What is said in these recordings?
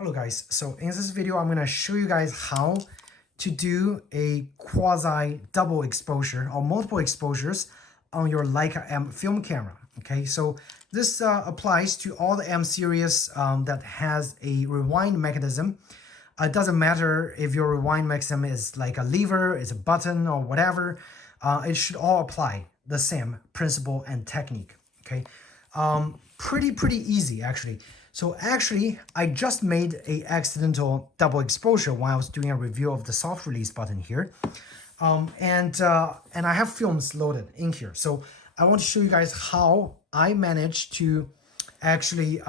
Hello guys, so in this video I'm going to show you guys how to do a quasi double exposure or multiple exposures on your Leica M film camera. Okay, so this applies to all the M series that has a rewind mechanism. It doesn't matter if your rewind mechanism is like a lever, it's a button or whatever, it should all apply the same principle and technique. Okay, pretty easy actually. So actually, I just made a accidental double exposure while I was doing a review of the soft release button here. And I have films loaded in here. So I want to show you guys how I managed to actually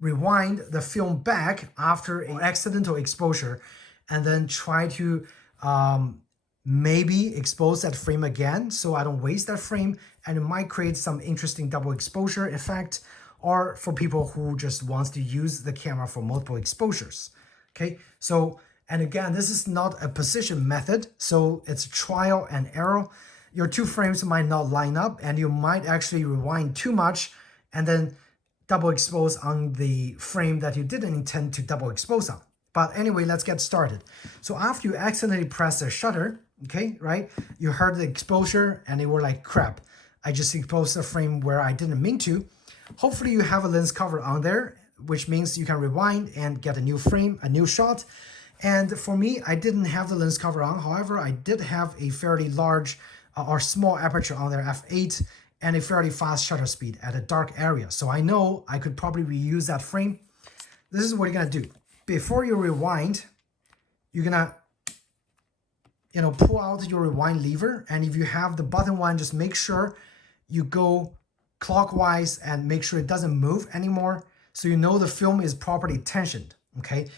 rewind the film back after an accidental exposure and then try to maybe expose that frame again so I don't waste that frame, and it might create some interesting double exposure effect, or for people who just wants to use the camera for multiple exposures. Okay, so, and again, this is not a precision method, so it's trial and error. Your two frames might not line up and you might actually rewind too much and then double expose on the frame that you didn't intend to double expose on. But anyway, let's get started. So after you accidentally press the shutter, okay, right, you heard the exposure and you were like, crap, I just exposed the frame where I didn't mean to. Hopefully you have a lens cover on there, which means you can rewind and get a new frame, a new shot. And for me, I didn't have the lens cover on. However, I did have a fairly large or small aperture on there, f8, and a fairly fast shutter speed at a dark area. So I know I could probably reuse that frame. This is what you're gonna do. Before you rewind, you're gonna, pull out your rewind lever. And if you have the button one, just make sure you go clockwise and make sure it doesn't move anymore, so you know the film is properly tensioned. Okay,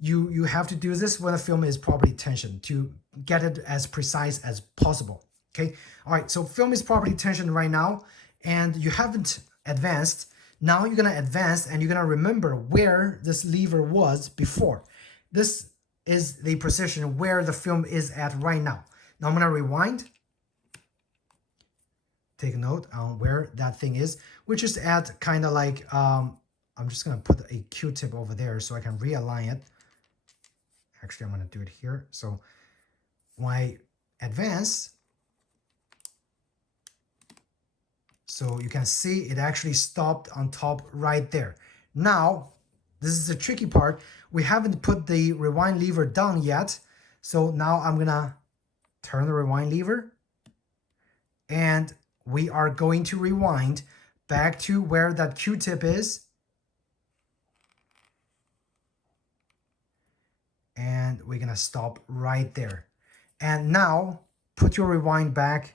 you have to do this when the film is properly tensioned to get it as precise as possible. Okay, all right, so film is properly tensioned right now and you haven't advanced. Now you're gonna advance and you're gonna remember where this lever was before. This is the position where the film is at right now. Now I'm gonna rewind. Take note on where that thing is, which is at kind of like, I'm just going to put a Q-tip over there so I can realign it. Actually, I'm going to do it here. So when I advance, so you can see it actually stopped on top right there. Now, this is the tricky part. We haven't put the rewind lever down yet. So now I'm going to turn the rewind lever and we are going to rewind back to where that Q-tip is. And we're gonna stop right there. And now put your rewind back.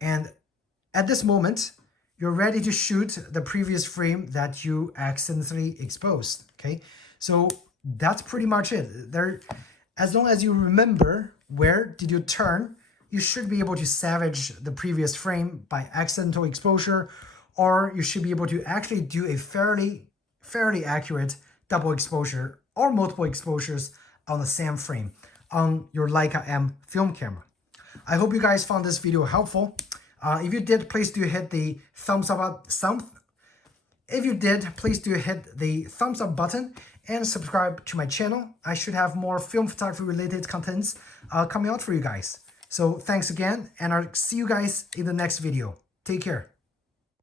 And at this moment, you're ready to shoot the previous frame that you accidentally exposed, okay? So that's pretty much it. There, as long as you remember where did you turn, you should be able to salvage the previous frame by accidental exposure, or you should be able to actually do a fairly accurate double exposure or multiple exposures on the same frame on your Leica M film camera. I hope you guys found this video helpful. If you did, please do hit the thumbs up button and subscribe to my channel. I should have more film photography related contents coming out for you guys. So thanks again, and I'll see you guys in the next video. Take care.